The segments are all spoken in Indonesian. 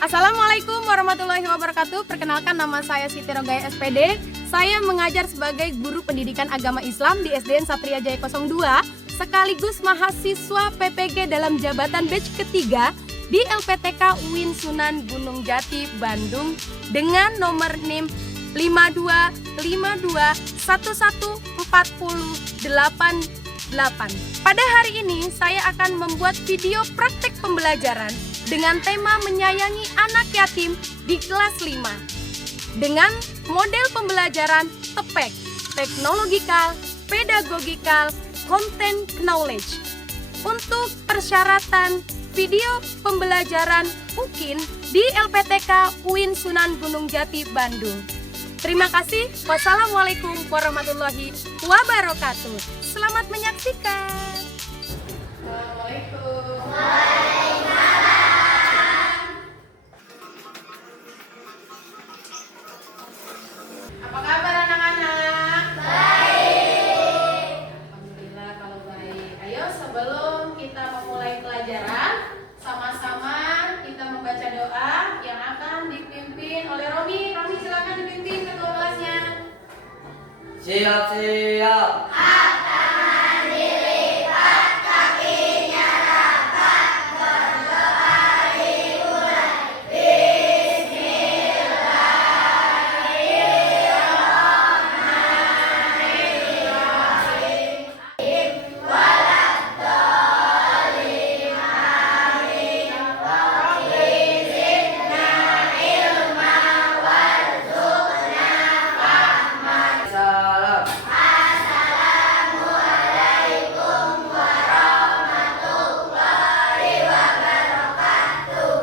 Assalamualaikum warahmatullahi wabarakatuh. Perkenalkan, nama saya Siti Rogaya SPD. Saya mengajar sebagai guru pendidikan agama Islam di SDN Satria Jaya 02, sekaligus mahasiswa PPG dalam jabatan batch ketiga di LPTK UIN Sunan Gunung Jati, Bandung dengan nomor NIM 5252114088. Pada hari ini saya akan membuat video praktek pembelajaran dengan tema menyayangi anak yatim di kelas 5 dengan model pembelajaran TEPEK, Technological, Pedagogical, Content Knowledge. Untuk persyaratan video pembelajaran UKIN di LPTK UIN Sunan Gunung Jati, Bandung. Terima kasih. Wassalamualaikum warahmatullahi wabarakatuh. Selamat menyaksikan. Assalamualaikum. Apa kabar anak-anak? Baik. Alhamdulillah kalau baik. Ayo sebelum kita memulai pelajaran, sama-sama kita membaca doa yang akan dipimpin oleh Romi. Romi silakan dipimpin ketua kelasnya. Siap-siap.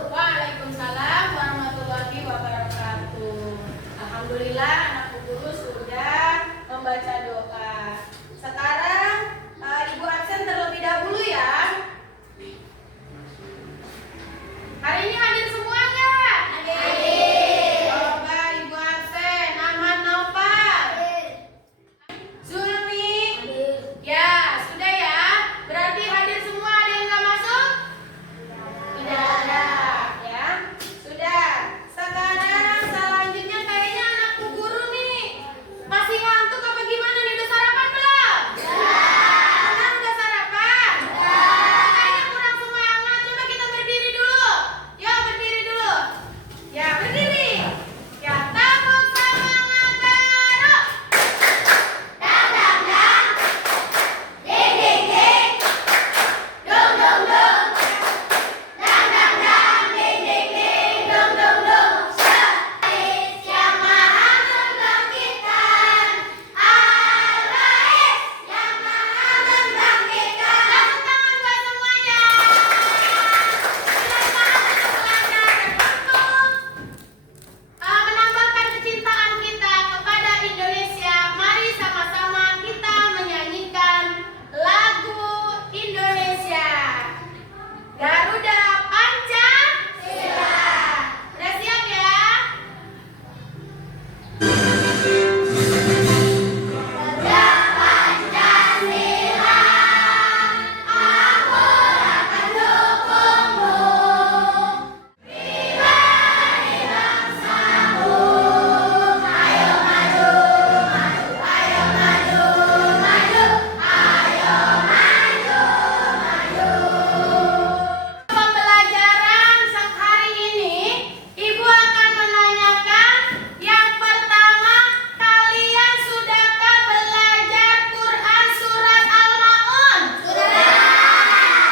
Waalaikumsalam warahmatullahi wabarakatuh. Alhamdulillah anak guru sudah membaca doa. Sekarang Ibu absen terlebih dahulu ya. Hari ini hadir semuanya? Hadir. Coba Ibu absen. Ahmad Naufal. Zulmi. Ya, sudah ya. Berarti hadir semua, ada yang nggak masuk? Tidak ada, ya. Sudah. Sekarang selanjutnya kayaknya anak guru nih masih ngantuk apa gimana nih? Udah sarapan belum? Benar udah sarapan? Makanya kurang semangat. Coba kita berdiri dulu. Yuk berdiri dulu. Ya berdiri. Ya tepuk semangat baru. Dang dang dang. Ding ding ding. Dung dung dung. Dang dang dang. Ding ding ding. Dung dung dung. Al-Rais yang maha membangkitkan. Al-Rais yang maha membangkitkan. Tepuk tangan buat semuanya. Menambahkan kecintaan kita kepada Indonesia, mari sama-sama kita menyanyikan lagu Indonesia. Garuda Pancasila. Udah siap ya? Garuda Pancasila, aku akan dukungmu. Pribadi bangsamu, ayo maju, maju, ayo maju, maju, ayo maju, maju. Pembelajaran hari ini, Ibu akan menanyakan yang pertama, kalian sudahkah belajar Quran surat Al-Maun? Sudah.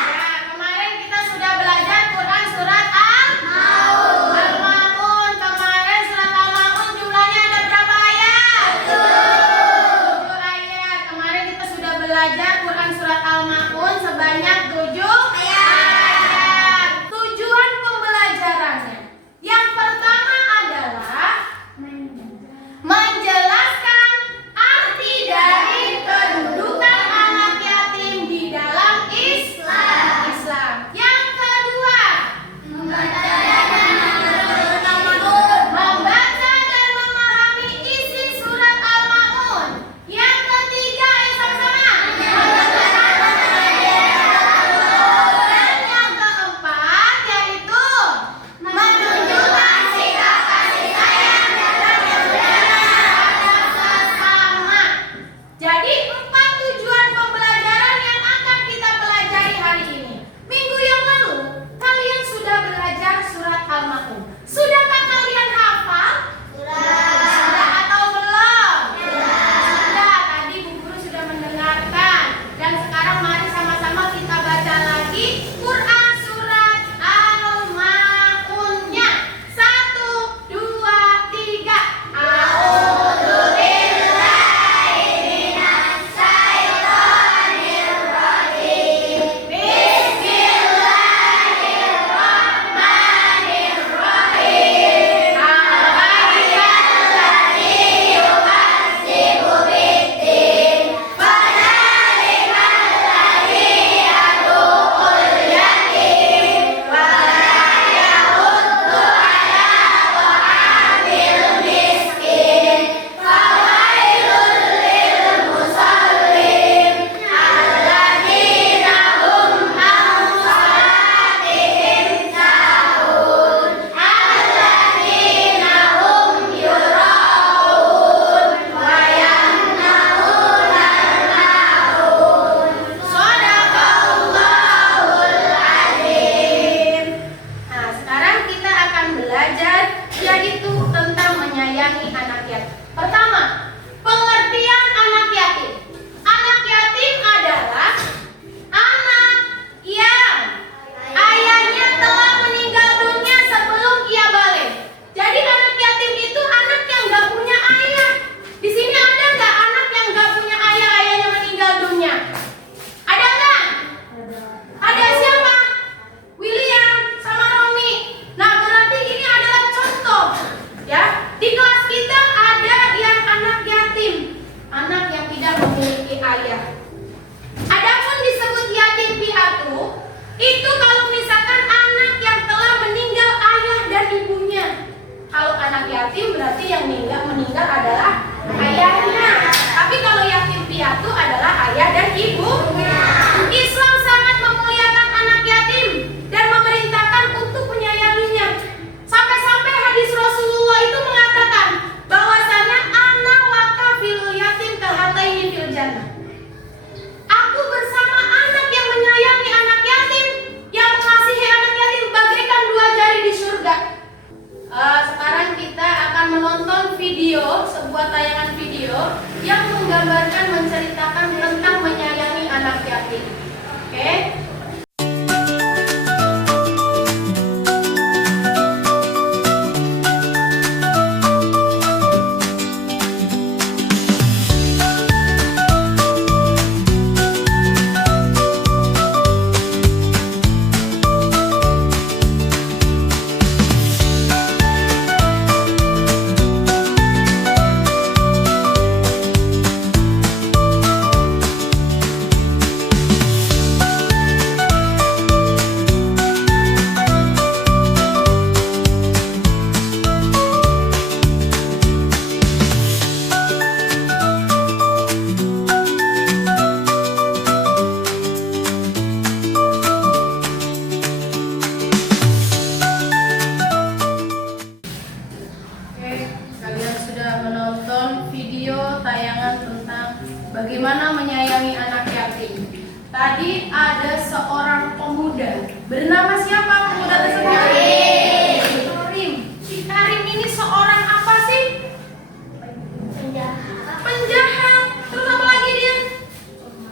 Ya, kemarin kita sudah belajar Quran surat Al-Maun. Al-Maun kemarin surat Al-Maun jumlahnya ada berapa ayat? 7 ayat. Kemarin kita sudah belajar Quran surat Al-Maun sebanyak 7 ayat. Tujuan pembelajarannya yang pertama adalah menjelaskan arti dari kedudukan anak yatim di dalam Islam. Yang kedua, membaca dan memahami isi surat Al-Maun. Yang ketiga, sama-sama. Itu kalau misalkan anak yang telah meninggal ayah dan ibunya. Kalau anak yatim berarti yang meninggal adalah ayahnya. Tapi kalau yatim piatu adalah ayah dan ibunya. Islam sangat memuliakan anak yatim dan memerintahkan untuk menyayanginya. Sampai-sampai hadis Rasulullah itu mengatakan bahwasanya ana laka fil yatim kahataini fil jannah. Aku bersama anak yang menyayangi anak yatim, yang mengasihi anak yatim bagaikan dua jari di surga. Sekarang kita akan menonton video, sebuah tayangan video yang menggambarkan, menceritakan tentang menyayangi anak yatim. Oke? Kalian sudah menonton video tayangan tentang bagaimana menyayangi anak yatim. Tadi ada seorang pemuda. Bernama siapa pemuda tersebut? Karim. Si Karim ini seorang apa sih? Penjahat. Terus apa lagi dia?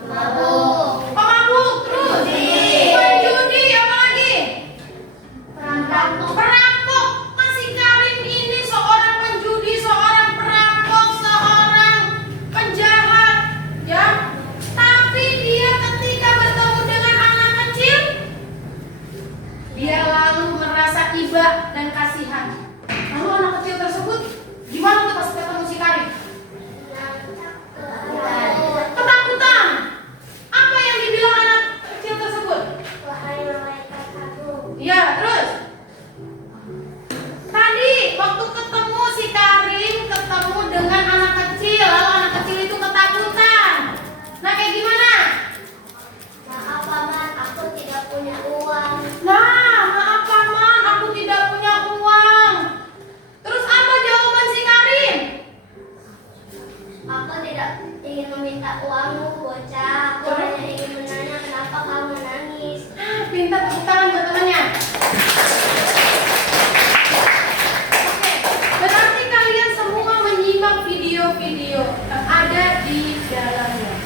Pemabuk. Terus? Penjudi. Apa lagi? Perampok. Si Karim ini seorang penjudi, seorang perampok, seorang penjahat, ya. Tapi dia ketika bertemu dengan anak kecil, dia lalu merasa iba dan kasihan. Lalu anak kecil tersebut gimana tuh pas ketemu si Karim? Ketakutan. Apa yang dibilang anak kecil tersebut? Iya, terus? Tadi waktu ketemu si Karim ketemu dengan anak kecil, lalu anak kecil itu ketakutan. Nah, kayak gimana? Maaf paman, aku tidak punya uang. Nah, maaf paman, aku tidak punya uang. Terus apa jawaban si Karim? Aku tidak ingin meminta uangmu, bocah. Aku hanya ingin menanya kenapa kamu menangis. Pintar, tepuk tangan buat temannya. Oke, berarti kalian semua menyimak video-video yang ada di dalamnya.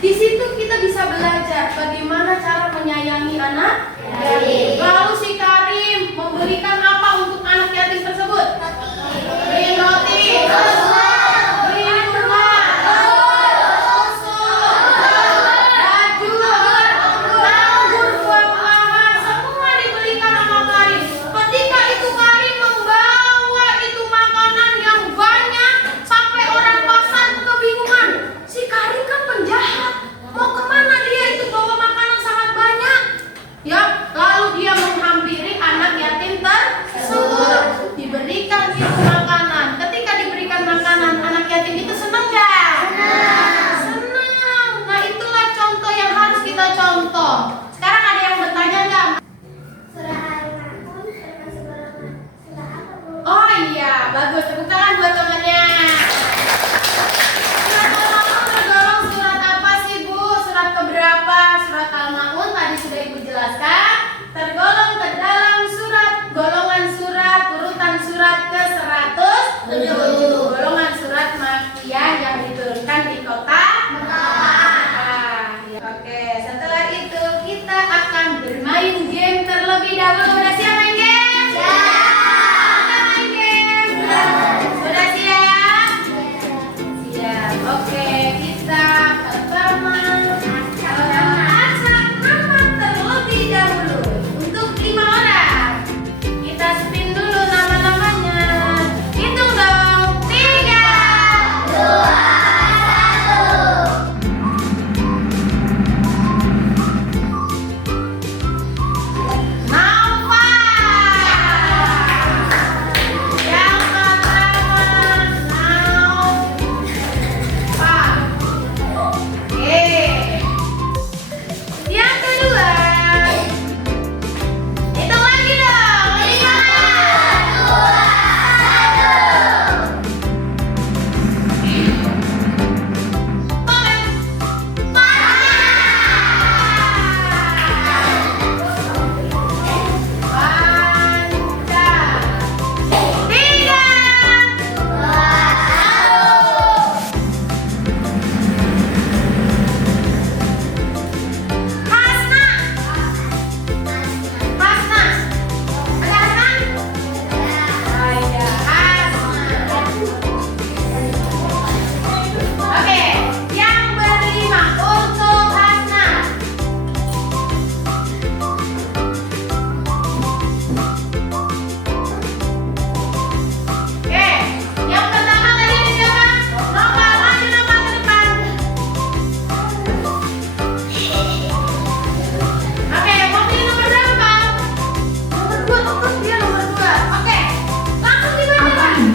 Di situ kita bisa belajar bagaimana cara menyayangi anak yatim. Lalu si Karim memberikan apa untuk anak yatim tersebut? Beri roti, beri bunga, susu, baju, anggur, buah-buahan, semua diberikan sama Karim. Ketika itu Karim membawa itu makanan yang banyak sampai orang pasar kebingungan. Si Karim kan penjahat, mau kemana dia itu bawa makanan sangat banyak? Ya, lalu dia menghampiri anak yatim tersebut, diberikan itu makanan. Ketika diberikan makanan, anak yatim itu senang nggak? Senang. Nah, itulah contoh yang harus kita contoh. Sekarang ada yang bertanya nggak? Surah Al-Ma'un termasuk golongan surah apa, Bu? Oh iya, bagus. Tepuk tangan buat temannya. Surat Al-Ma'un tergolong surat apa sih, Bu? Surat keberapa? Surat Al-Ma'un tadi sudah Ibu jelaskan. Tergolong ke dalam golongan surat urutan surat ke-107. Golongan surat Makkiyah yang diturunkan di kota Mekah. Oke, setelah itu kita akan bermain game terlebih dahulu. Udah siap main game? Kita main game. Sudah siap? Siap. Oke, kita pertama acak nama terlebih dahulu untuk 5 orang. Kita spin dulu nama-namanya. Hitung dong. 3, 2, 1.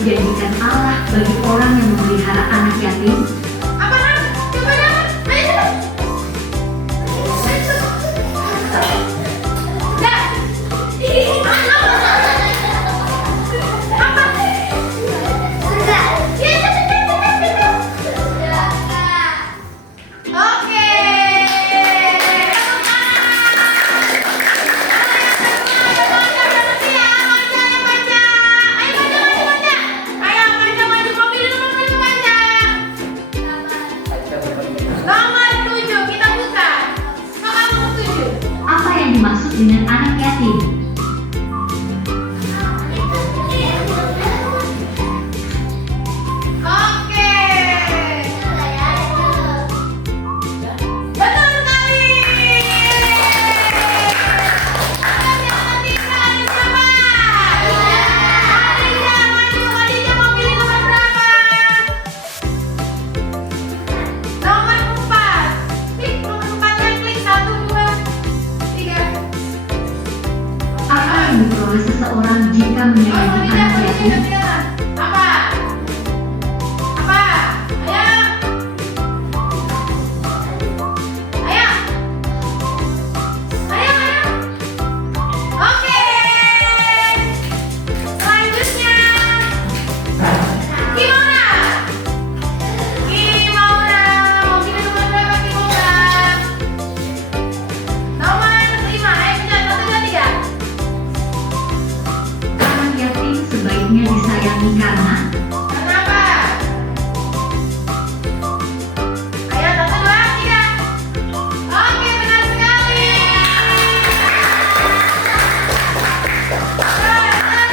dijanjikan Allah bagi orang yang memelihara anak yatim? Apaan? Coba dapat. Ayo cepat. Dah. Apa? Sudah. Ya, cepat. Sudah, Kak. Oke. Nomor 7 kita buka. Soal nomor 7. Apa yang dimaksud dengan anak yatim? Oke. Betul sekali. Yang ketiga ada siapa? Khadijah, maju. Khadijah mau pilih nomor berapa? Nomor 4. Klik nomor 4-nya, klik 1, 2, 3. Apa yang diperoleh seseorang jika Oh, menyayangi Khadijah, anak Khadijah yatim? udah bilang. Apa? Apa? Ayo. Ayo. Ayo, ayo. Oke. Selanjutnya. Kimora. Kimora. Mau pilih nomor berapa, Kimora? Nomor 5. Ayo kita 1, 2, 3. Anak yatim sebaiknya disayangi karena Kenapa? Ayo 1, 2, 3. Oke, benar sekali.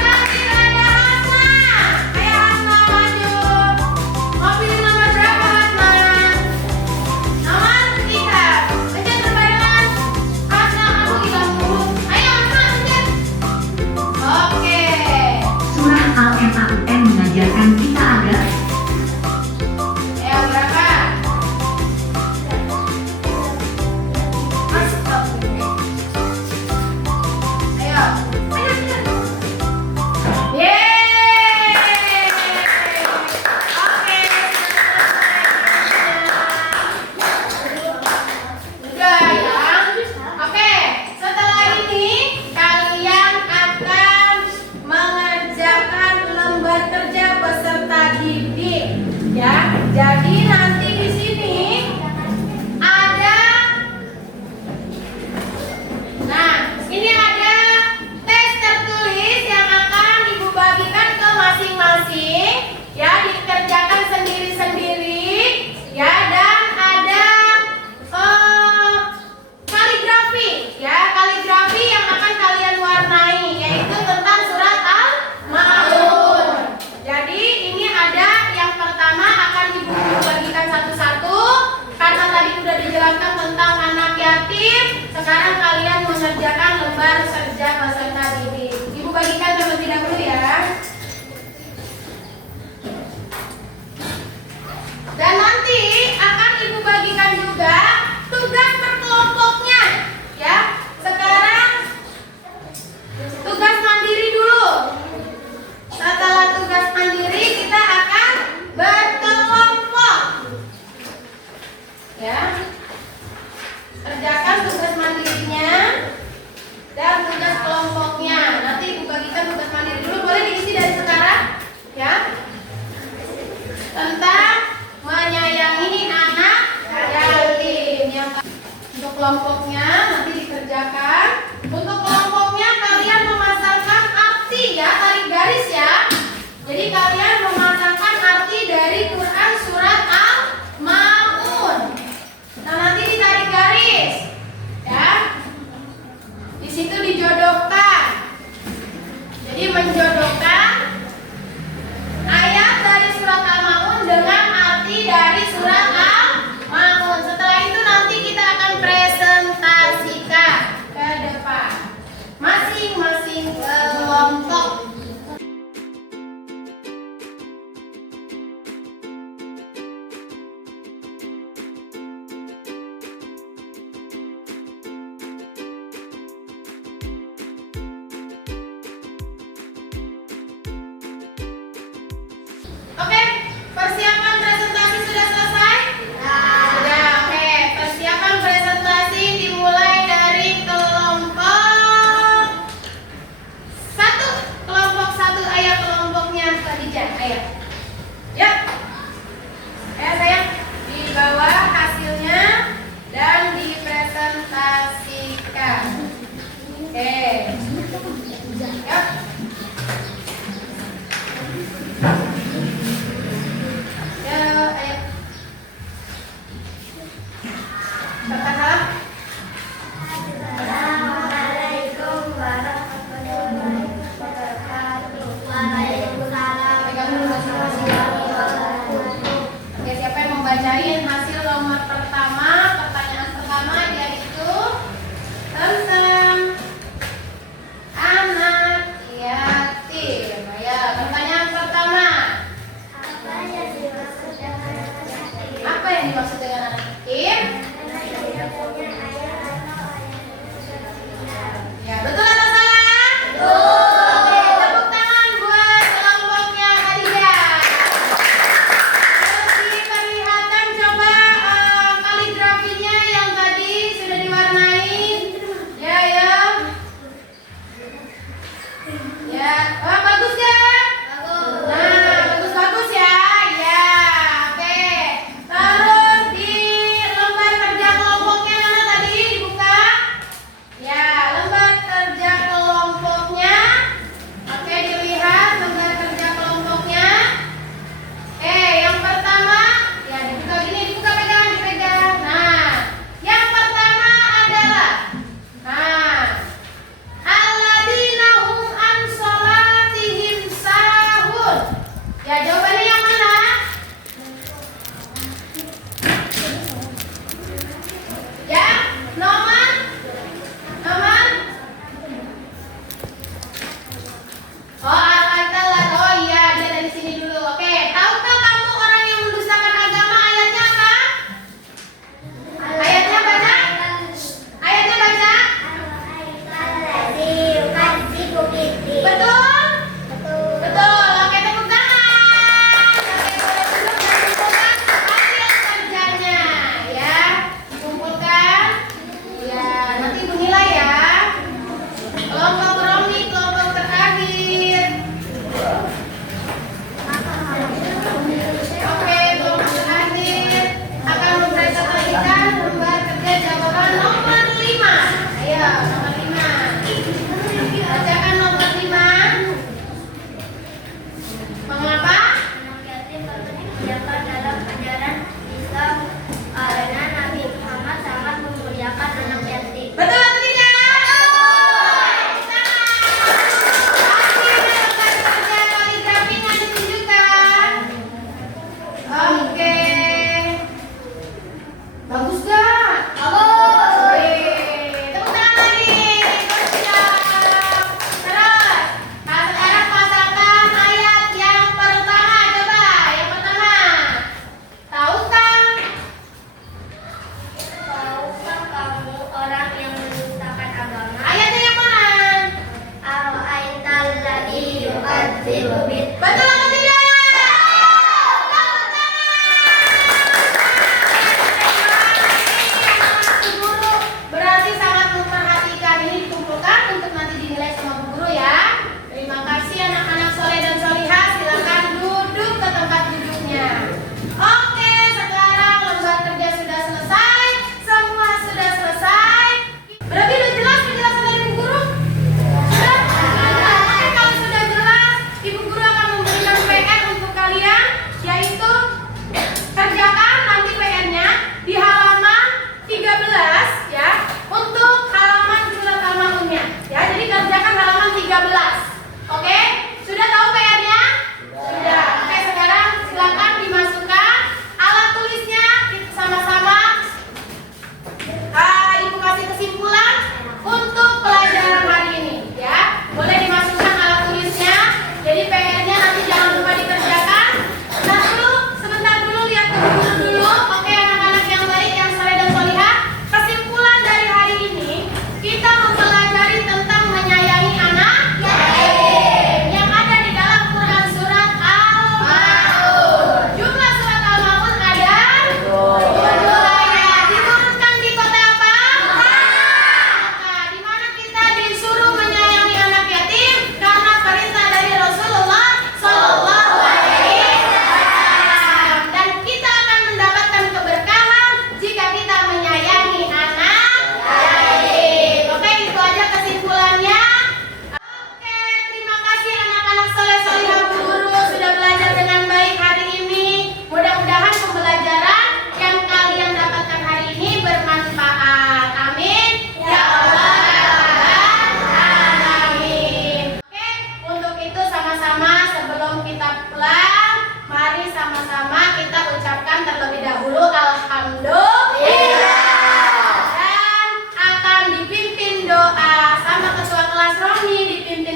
Terakhir ada Hasna. Ayo Hasna maju. Mau pilih nomor berapa, Hasna? Nomor 3. Pencet berbarengan. Hasna, aku hilang dulu. Ayo Hasna, pencet. Oke. surah Al-Ma'un mengajarkan kita agar Ayo berapa? Astagfirullah. Ayo. Ayo, ayo. Yeay. Oke. Udah ya. Oke. Setelah ini kalian akan mengerjakan lembar kerja peserta didik. Ya. Jadi nanti di sini ada. Nah, ini ada tes tertulis yang akan Ibu bagikan ke masing-masing. Ya, dikerjakan sendiri-sendiri. Ya, dan ada kaligrafi. Ya, kaligrafi yang akan kalian warnai, yaitu tentang surat Al-Ma'un. Jadi ini ada yang pertama akan Ibu bagikan satu-satu. Karena tadi sudah dijelaskan tentang anak yatim, sekarang kalian mengerjakan lembar kerja peserta didik. Ibu bagikan terlebih dahulu ya. Dan nanti akan Ibu bagikan juga tugas per kelompoknya. Ya, sekarang tugas mandiri dulu. Setelah tugas mandiri kita akan berkelompok. Ya. Kerjakan tugas mandirinya dan tugas kelompoknya. Nanti Ibu bagikan tugas mandiri dulu, boleh diisi dari sekarang, ya. Tentang menyayangi anak yatim. Yang untuk kelompoknya nanti dikerjakan. Untuk kelompoknya kalian memasangkan arti ya, tarik garis ya. Jadi kalian memasangkan arti dari Quran surat Al-Ma'un. Nah, nanti ditarik garis. Ya. Di situ dijodohkan. Jadi menjodohkan ayat dari surat Al-Ma'un dengan arti dari surat Al-Ma'un. Setelah itu nanti kita akan presentasikan ke depan masing-masing kelompok.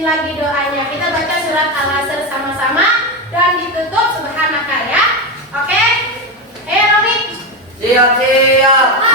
lagi doanya. Kita baca surat Al-Asr sama-sama dan ditutup subhanaka ya. Oke? Romi. Siap.